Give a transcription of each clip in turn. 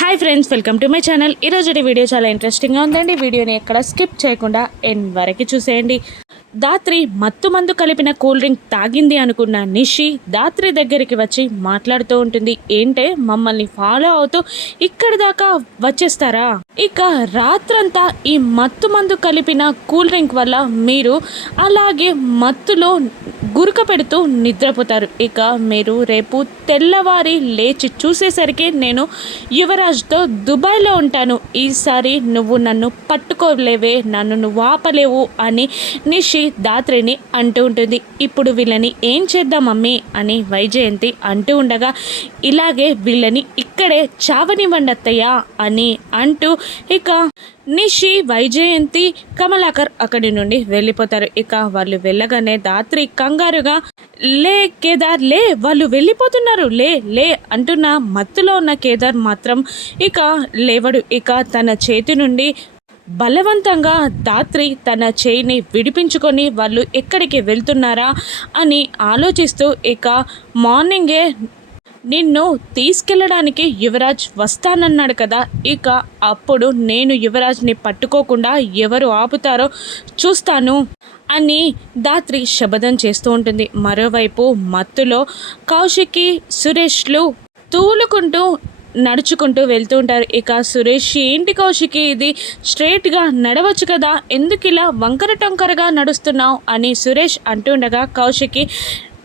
Hi friends welcome to my channel ఈరోజు video చాలా ఇంట్రెస్టింగ్గా ఉందండి. వీడియోని ఎక్కడ స్కిప్ చేయకుండా ఎన్ వరకు చూసేయండి. దాత్రి మత్తు మందు కలిపిన కూల్ డ్రింక్ తాగింది అనుకున్న నిషి దాత్రి దగ్గరికి వచ్చి మాట్లాడుతూ ఉంటుంది. ఏంటే మమ్మల్ని ఫాలో అవుతూ ఇక్కడి దాకా వచ్చేస్తారా? ఇక రాత్రంతా ఈ మత్తు మందు కలిపిన కూల్ డ్రింక్ వల్ల మీరు అలాగే మత్తులో గురక పెడుతూ నిద్రపోతారు. ఇక మీరు రేపు తెల్లవారి లేచి చూసేసరికి నేను యువరాజ్తో దుబాయ్లో ఉంటాను. ఈసారి నువ్వు నన్ను పట్టుకోలేవే నన్ను నువ్వు ఆపలేవు అని నిషి దాత్రిని అంటూ ఉంటుంది. ఇప్పుడు వీళ్ళని ఏం చేద్దాం మమ్మీ అని వైజయంతి అంటూ ఉండగా ఇలాగే వీళ్ళని ఇక్కడే చావనివ్వండి అత్తయ్య అని అంటూ ఇక నిషి వైజయంతి కమలాకర్ అక్కడి నుండి వెళ్ళిపోతారు. ఇక వాళ్ళు వెళ్ళగానే దాత్రి కంగారుగా లే కేదార్ లే వాళ్ళు వెళ్ళిపోతున్నారు. లే లే అంటున్న మత్తులో ఉన్న కేదార్ మాత్రం ఇక లేవడు. ఇక తన చేతి నుండి బలవంతంగా దాత్రి తన చేయిని విడిపించుకొని వాళ్ళు ఎక్కడికి వెళ్తున్నారా అని ఆలోచిస్తూ ఇక మార్నింగే నిన్ను తీసుకెళ్ళడానికి యువరాజ్ వస్తానన్నాడు కదా ఇక అప్పుడు నేను యువరాజ్ని పట్టుకోకుండా ఎవరు ఆపుతారో చూస్తాను అని దాత్రి శబదం చేస్తూ ఉంటుంది. మరోవైపు మత్తులో కౌశికి సురేష్లు తూలుకుంటూ నడుచుకుంటూ వెళ్తూ ఉంటారు. ఇక సురేష్ ఏంటి కౌశికి ఇది? స్ట్రేట్గా నడవచ్చు కదా ఎందుకు ఇలా వంకర టొంకరగా నడుస్తున్నావు? అని సురేష్ అంటుండగా కౌశికి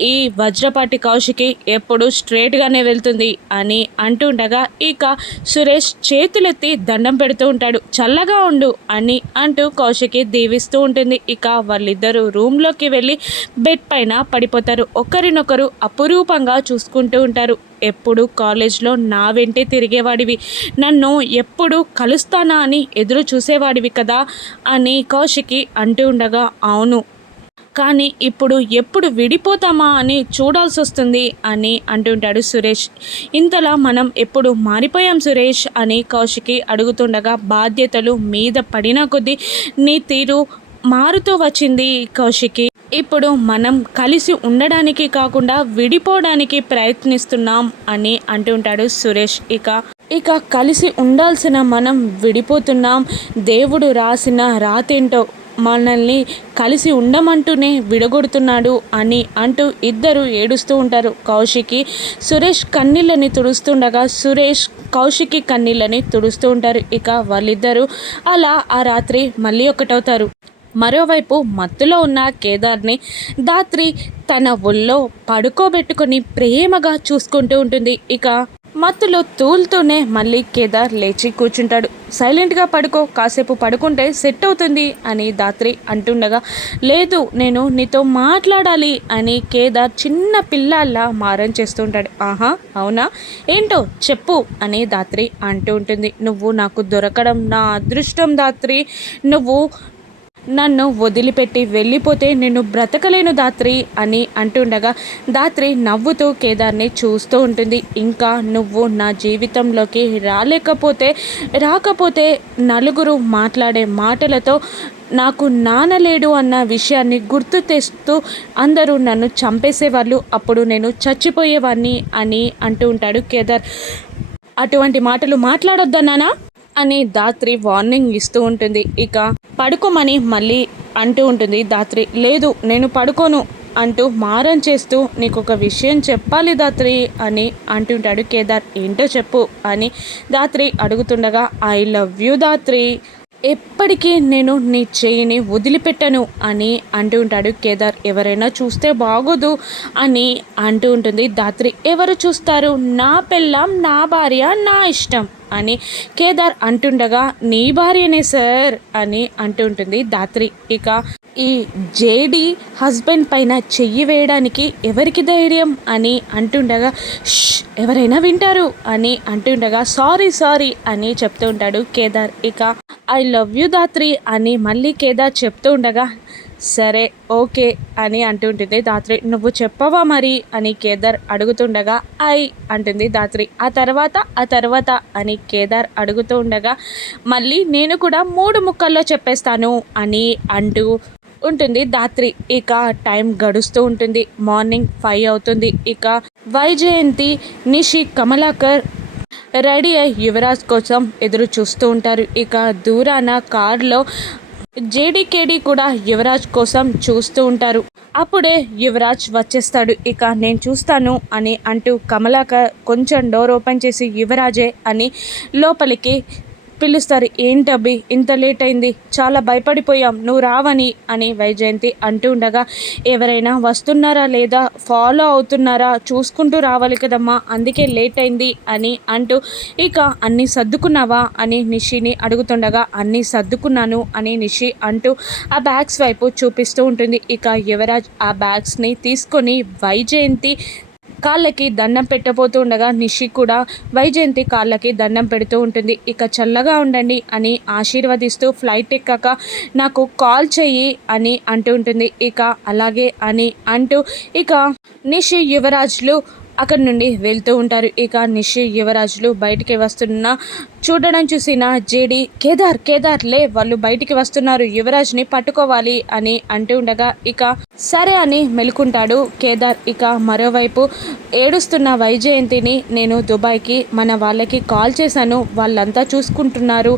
ఈ వజ్రపాటి కౌశికి ఎప్పుడు స్ట్రేట్గానే వెళ్తుంది అని అంటుండగా ఇక సురేష్ చేతులెత్తి దండం పెడుతూ ఉంటాడు. చల్లగా ఉండు అని అంటూ కౌశికి దీవిస్తూ ఉంటుంది. ఇక వాళ్ళిద్దరూ రూమ్లోకి వెళ్ళి బెడ్ పైన పడిపోతారు. ఒకరినొకరు అపురూపంగా చూసుకుంటూ ఉంటారు. ఎప్పుడు కాలేజ్లో నా వెంటే తిరిగేవాడివి. నన్ను ఎప్పుడు కలుస్తానా అని ఎదురు చూసేవాడివి కదా అని కౌశికి అంటూ ఉండగా అవును కానీ ఇప్పుడు ఎప్పుడు విడిపోతామా అని చూడాల్సి వస్తుంది అని అంటుంటాడు సురేష్. ఇంతలా మనం ఎప్పుడు మారిపోయాం సురేష్ అని కౌశికి అడుగుతుండగా బాధ్యతలు మీద పడిన కొద్దీ నీ తీరు మారుతూ వచ్చింది కౌశికి. ఇప్పుడు మనం కలిసి ఉండడానికి కాకుండా విడిపోవడానికి ప్రయత్నిస్తున్నాం అని అంటుంటాడు సురేష్. ఇక ఇక కలిసి ఉండాల్సిన మనం విడిపోతున్నాం. దేవుడు రాసిన రాతేంటో మనల్ని కలిసి ఉండమంటూనే విడగొడుతున్నాడు అని అంటూ ఇద్దరు ఏడుస్తూ ఉంటారు. కౌశికి సురేష్ కన్నీళ్ళని తుడుస్తుండగా సురేష్ కౌశికి కన్నీళ్ళని తుడుస్తూ ఉంటారు. ఇక వాళ్ళిద్దరూ అలా ఆ రాత్రి మళ్ళీ ఒకటవుతారు. మరోవైపు మత్తులో ఉన్న కేదార్ని దాత్రి తన ఒళ్ళో పడుకోబెట్టుకొని ప్రేమగా చూసుకుంటూ ఉంటుంది. ఇక మత్తులో తూలుతూనే మళ్ళీ కేదార్ లేచి కూర్చుంటాడు. సైలెంట్గా పడుకో కాసేపు పడుకుంటే సెట్ అవుతుంది అని దాత్రి అంటుండగా లేదు నేను నీతో మాట్లాడాలి అని కేదార్ చిన్న పిల్లల్లా మారం చేస్తుంటాడు. ఆహా అవునా? ఏంటో చెప్పు అని దాత్రి అంటూ ఉంటుంది. నువ్వు నాకు దొరకడం నా అదృష్టం దాత్రి. నువ్వు నన్ను వదిలిపెట్టి వెళ్ళిపోతే నేను బ్రతకలేను దాత్రి అని అంటుండగా దాత్రి నవ్వుతూ కేదార్ని చూస్తూ ఉంటుంది. ఇంకా నువ్వు నా జీవితంలోకి రాలేకపోతే రాకపోతే నలుగురు మాట్లాడే మాటలతో నాకు నానలేడు అన్న విషయాన్ని గుర్తు తెస్తూ అందరూ నన్ను చంపేసేవాళ్ళు. అప్పుడు నేను చచ్చిపోయేవాడిని అని అంటూ ఉంటాడు కేదార్. అటువంటి మాటలు మాట్లాడొద్దన్నానా అని దాత్రి వార్నింగ్ ఇస్తూ ఉంటుంది. ఇక పడుకోమని మళ్ళీ అంటూ ఉంటుంది దాత్రి. లేదు నేను పడుకోను అంటూ మారం చేస్తూ నీకు ఒక విషయం చెప్పాలి దాత్రి అని అంటుంటాడు కేదార్. ఏంటో చెప్పు అని దాత్రి అడుగుతుండగా ఐ లవ్ యూ దాత్రి. ఎప్పటికీ నేను నీ చేయిని వదిలిపెట్టను అని అంటూ ఉంటాడు కేదార్. ఎవరైనా చూస్తే బాగోదు అని అంటూ ఉంటుంది దాత్రి. ఎవరు చూస్తారు? నా పెళ్ళం నా భార్య నా ఇష్టం అని కేదార్ అంటుండగా నీ భార్యనే సార్ అని అంటుంటుంది దాత్రి. ఇక ఈ జేడి హస్బెండ్ పైన చెయ్యి వేయడానికి ఎవరికి ధైర్యం అని అంటుండగా ఎవరైనా వింటారు అని అంటుండగా సారీ సారీ అని చెప్తూ ఉంటాడు కేదార్. ఇక ఐ లవ్ యూ దాత్రి అని మళ్ళీ కేదార్ చెప్తూ ఉండగా సరే ఓకే అని అంటుంటుంది దాత్రి నువ్వు చెప్పవా మరి? అని కేదార్ అడుగుతుండగా ఐ అంటుంది దాత్రి ఆ తర్వాత ఆ తర్వాత అని కేదార్ అడుగుతూ ఉండగా మళ్ళీ నేను కూడా మూడు ముక్కల్లో చెప్పేస్తాను అని అంటూ ఉంటుంది దాత్రి ఇక టైం గడుస్తూ ఉంటుంది. మార్నింగ్ ఫైవ్ అవుతుంది. ఇక వైజయంతి నిషి కమలాకర్ రెడీ అయ్యి యువరాజ్ కోసం ఎదురు చూస్తూ ఉంటారు. ఇక దూరాన కార్లో జేడీకేడి కూడా యువరాజ్ కోసం చూస్తూ ఉంటారు. అప్పుడే యువరాజ్ వచ్చేస్తాడు. ఇక నేను చూస్తాను అని అంటూ కమలాక కొంచెం డోర్ ఓపెన్ చేసి యువరాజే అని లోపలికి పిలుస్తారు. ఏంటబ్బి? ఇంత లేట్ అయింది. చాలా భయపడిపోయాం. నువ్వు రావని అని వైజయంతి అంటూ ఉండగా ఎవరైనా వస్తున్నారా లేదా? ఫాలో అవుతున్నారా? చూసుకుంటూ రావాలి కదమ్మా. అందుకే లేట్ అయింది అని అంటూ ఇక అన్నీ సర్దుకున్నావా అని నిషిని అడుగుతుండగా అన్నీ సర్దుకున్నాను అని నిషి అంటూ ఆ బ్యాగ్స్ వైపు చూపిస్తూ ఉంటుంది. ఇక యువరాజ్ ఆ బ్యాగ్స్ని తీసుకొని వైజయంతి కాళ్ళకి దండం పెట్టబోతూ ఉండగా నిషి కూడా వైజయంతి కాళ్ళకి దండం పెడుతూ ఉంటుంది. ఇక చల్లగా ఉండండి అని ఆశీర్వదిస్తూ ఫ్లైట్ ఎక్కాక నాకు కాల్ చెయ్యి అని అంటూ ఉంటుంది. ఇక అలాగే అని అంటూ ఇక నిషి యువరాజులు అక్కడి నుండి వెళ్తూ ఉంటారు. ఇక నిషి యువరాజులు బయటికి వస్తున్న చూడడం చూసిన జేడి కేదార్ కేదార్ లే వాళ్ళు బయటికి వస్తున్నారు. యువరాజ్ని పట్టుకోవాలి అని అంటూ ఉండగా ఇక సరే అని మెలుకుంటాడు కేదార్. ఇక మరోవైపు ఏడుస్తున్న వైజయంతిని నేను దుబాయ్కి మన వాళ్ళకి కాల్ చేశాను వాళ్ళంతా చూసుకుంటున్నారు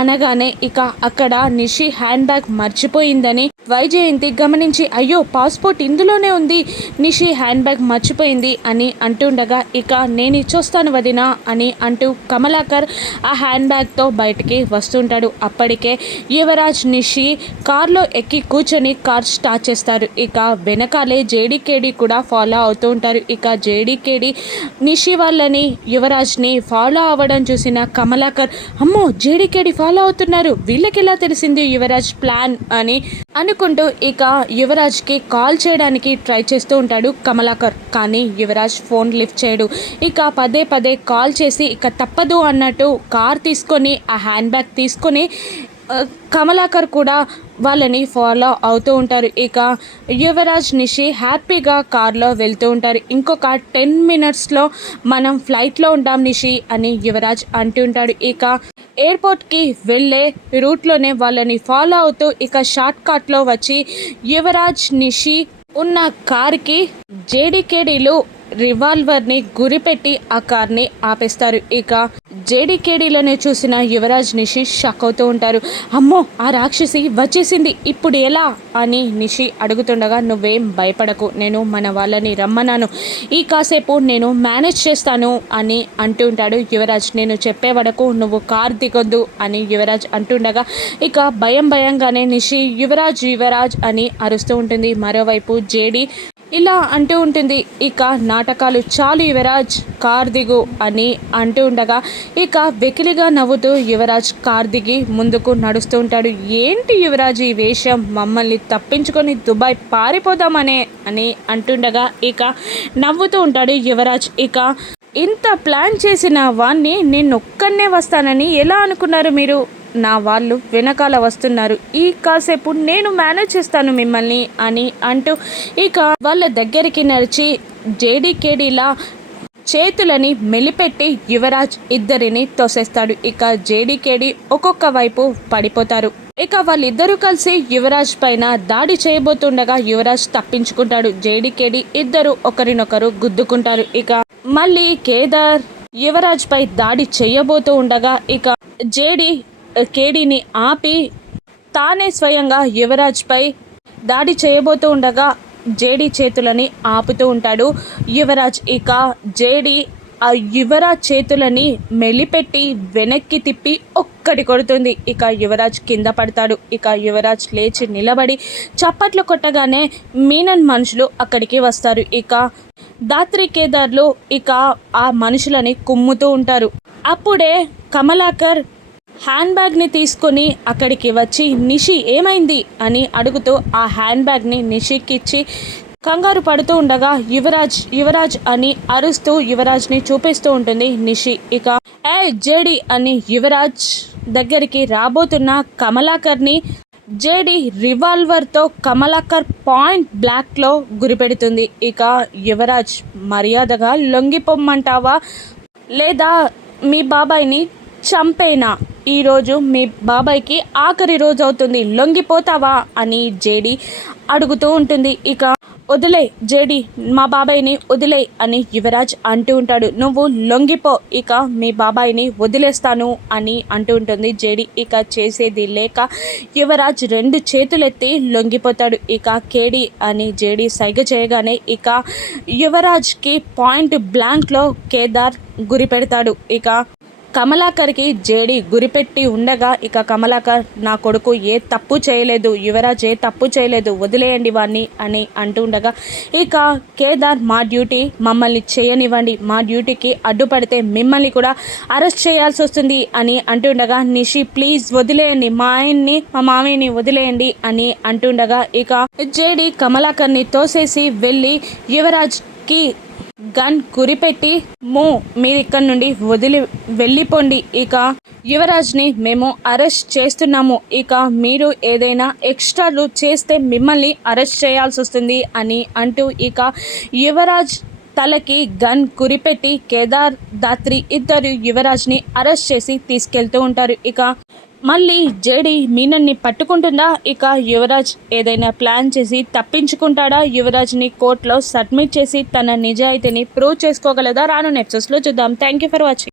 అనగానే ఇక అక్కడ నిషి హ్యాండ్ బ్యాగ్ మర్చిపోయిందని వైజయంతి గమనించి అయ్యో పాస్పోర్ట్ ఇందులోనే ఉంది నిషి హ్యాండ్ బ్యాగ్ మర్చిపోయింది అని అంటుండగా ఇక నేను ఇచ్చొస్తాను వదినా అని అంటూ కమలాకర్ ఆ హ్యాండ్ బ్యాగ్తో బయటికి వస్తుంటాడు. అప్పటికే యువరాజ్ నిషి కార్లో ఎక్కి కూర్చొని కార్ స్టార్ట్ చేస్తారు. ఇక వెనకాలే జేడీకేడీ కూడా ఫాలో అవుతూ ఉంటారు. ఇక జేడీకేడి నిషి వాళ్ళని యువరాజ్ని ఫాలో అవ్వడం చూసిన కమలాకర్ అమ్మో జేడీకేడీ ఫాలో అవుతున్నారు. వీళ్ళకి ఎలా తెలిసింది యువరాజ్ ప్లాన్? అని అనుకుంటూ ఇక యువరాజ్కి కాల్ చేయడానికి ట్రై చేస్తూ ఉంటాడు కమలాకర్. కానీ యువరాజ్ ఫోన్ లిఫ్ట్ చేయడు. ఇక పదే పదే కాల్ చేసి ఇక తప్పదు అన్నట్టు కార్ తీసుకొని ఆ హ్యాండ్ బ్యాగ్ తీసుకొని కమలాకర్ కూడా వాళ్ళని ఫాలో అవుతూ ఉంటారు. ఇక యువరాజ్ నిషి హ్యాపీగా కార్లో వెళ్తూ ఉంటారు. ఇంకొక టెన్ మినిట్స్లో మనం ఫ్లైట్లో ఉంటాం నిషి అని యువరాజ్ అంటుంటాడు ఇక ఎయిర్పోర్ట్కి వెళ్ళే రూట్లోనే వాళ్ళని ఫాలో అవుతూ ఇక షార్ట్ కట్లో వచ్చి యువరాజ్ నిషి ఉన్న కార్కి జేడీకేడీలు రివాల్వర్ని గురిపెట్టి ఆ కార్ని ఆపేస్తారు. ఇక జేడీకేడీలోనే చూసిన యువరాజ్ నిషి షక్ అవుతూ ఉంటారు. అమ్మో ఆ రాక్షసి వచ్చేసింది. ఇప్పుడు ఎలా? అని నిషి అడుగుతుండగా నువ్వేం భయపడకు. నేను మన వాళ్ళని రమ్మన్నాను. ఈ కాసేపు నేను మేనేజ్ చేస్తాను అని అంటుంటాడు యువరాజ్. నేను చెప్పే వరకు నువ్వు కార్ దిగొద్దు అని యువరాజ్ అంటుండగా ఇక భయం భయంగానే నిషి యువరాజ్ యువరాజ్ అని అరుస్తూ ఉంటుంది. మరోవైపు జేడీ ఇలా అంటూ ఉంటుంది. ఇక నాటకాలు చాలు యువరాజ్ కార్ దిగు అని అంటూ ఉండగా ఇక వెకిలిగా నవ్వుతూ యువరాజ్ కార్ దిగి ముందుకు నడుస్తూ ఉంటాడు. ఏంటి యువరాజ్ ఈ వేషం? మమ్మల్ని తప్పించుకొని దుబాయ్ పారిపోదామనే అని అంటుండగా ఇక నవ్వుతూ ఉంటాడు యువరాజ్. ఇక ఇంత ప్లాన్ చేసిన వాణ్ణి నేను ఒక్కనే వస్తానని ఎలా అనుకున్నారు మీరు? నా వాళ్ళు వెనకాల వస్తున్నారు. ఈ కాసేపు నేను మేనేజ్ చేస్తాను మిమ్మల్ని అని అంటూ ఇక వాళ్ళ దగ్గరికి నడిచి జేడీకేడీలా చేతులని మెలిపెట్టి యువరాజ్ ఇద్దరిని తోసేస్తాడు. ఇక జేడీకేడి ఒక్కొక్క వైపు పడిపోతారు. ఇక వాళ్ళిద్దరూ కలిసి యువరాజ్ పైన దాడి చేయబోతుండగా యువరాజ్ తప్పించుకుంటాడు. జేడీకేడి ఇద్దరు ఒకరినొకరు గుద్దుకుంటారు. ఇక మళ్ళీ కేదార్ యువరాజ్ పై దాడి చేయబోతూ ఉండగా ఇక జేడి కేడీని ఆపి తానే స్వయంగా యువరాజ్పై దాడి చేయబోతూ ఉండగా జేడి చేతులని ఆపుతూ ఉంటాడు. యువరాజ్ ఇక జేడి ఆ యువరాజ్ చేతులని మెలిపెట్టి వెనక్కి తిప్పి ఒక్కటి కొడుతుంది. ఇక యువరాజ్ కింద పడతాడు. ఇక యువరాజ్ లేచి నిలబడి చప్పట్లు కొట్టగానే మీనన్ మనుషులు అక్కడికి వస్తారు. ఇక దాత్రి కేదార్లు ఇక ఆ మనుషులని కుమ్ముతూ ఉంటారు. అప్పుడే కమలాకర్ హ్యాండ్ బ్యాగ్ని తీసుకొని అక్కడికి వచ్చి నిషి ఏమైంది? అని అడుగుతూ ఆ హ్యాండ్ బ్యాగ్ని నిషికి ఇచ్చి కంగారు పడుతూ ఉండగా యువరాజ్ యువరాజ్ అని అరుస్తూ యువరాజ్ని చూపిస్తూ ఉంటుంది నిషి. ఇక ఏ జేడి అని యువరాజ్ దగ్గరికి రాబోతున్న కమలాకర్ని జేడి రివాల్వర్తో కమలాకర్ పాయింట్ బ్లాక్లో గురిపెడుతుంది. ఇక యువరాజ్ మర్యాదగా లొంగిపోమ్మంటావా? లేదా మీ బాబాయ్ని చంపేనా? ఈరోజు మీ బాబాయ్కి ఆఖరి రోజు అవుతుంది. లొంగిపోతావా? అని జేడి అడుగుతూ ఉంటుంది. ఇక వదిలే జేడి మా బాబాయ్ని వదిలే అని యువరాజ్ అంటూ ఉంటాడు. నువ్వు లొంగిపో ఇక మీ బాబాయ్ని వదిలేస్తాను అని అంటూ ఉంటుంది జేడి. ఇక చేసేది లేక యువరాజ్ రెండు చేతులెత్తి లొంగిపోతాడు. ఇక కేడి అని జేడి సైగ చేయగానే ఇక యువరాజ్కి పాయింట్ బ్లాంక్లో కేదార్ గురి పెడతాడు. ఇక కమలాకర్కి జేడి గురిపెట్టి ఉండగా ఇక కమలాకర్ నా కొడుకు ఏ తప్పు చేయలేదు యువరాజ్ ఏ తప్పు చేయలేదు వదిలేయండి వాడిని అని అంటుండగా ఇక కేదార్ మా డ్యూటీ మమ్మల్ని చేయనివ్వండి మా డ్యూటీకి అడ్డుపడితే మిమ్మల్ని కూడా అరెస్ట్ చేయాల్సి వస్తుంది అని అంటుండగా నిషి ప్లీజ్ వదిలేయండి మా ఆయన్ని మా మామయ్యని వదిలేయండి అని అంటుండగా ఇక జేడి కమలాకర్ని తోసేసి వెళ్ళి యువరాజ్కి గన్ గురిపెట్టి మో మీరు ఇక్కడ నుండి వదిలి వెళ్ళిపోండి ఇక. యువరాజ్ని మేము అరెస్ట్ చేస్తున్నాము ఇక. మీరు ఏదైనా ఎక్స్ట్రాలు చేస్తే మిమ్మల్ని అరెస్ట్ చేయాల్సి వస్తుంది అని అంటూ ఇక యువరాజ్ తలకి గన్ కురిపెట్టి కేదార్ దాత్రి ఇద్దరు యువరాజ్ని అరెస్ట్ చేసి తీసుకెళ్తూ ఉంటారు ఇక. మళ్ళీ జేడి మీనన్ని పట్టుకుంటుందా? ఇక యువరాజ్ ఏదైనా ప్లాన్ చేసి తప్పించుకుంటాడా? యువరాజ్ని కోర్టులో సబ్మిట్ చేసి తన నిజాయితీని ప్రూవ్ చేసుకోగలదా? రాను నెప్సెస్లో చూద్దాం. Thank you for watching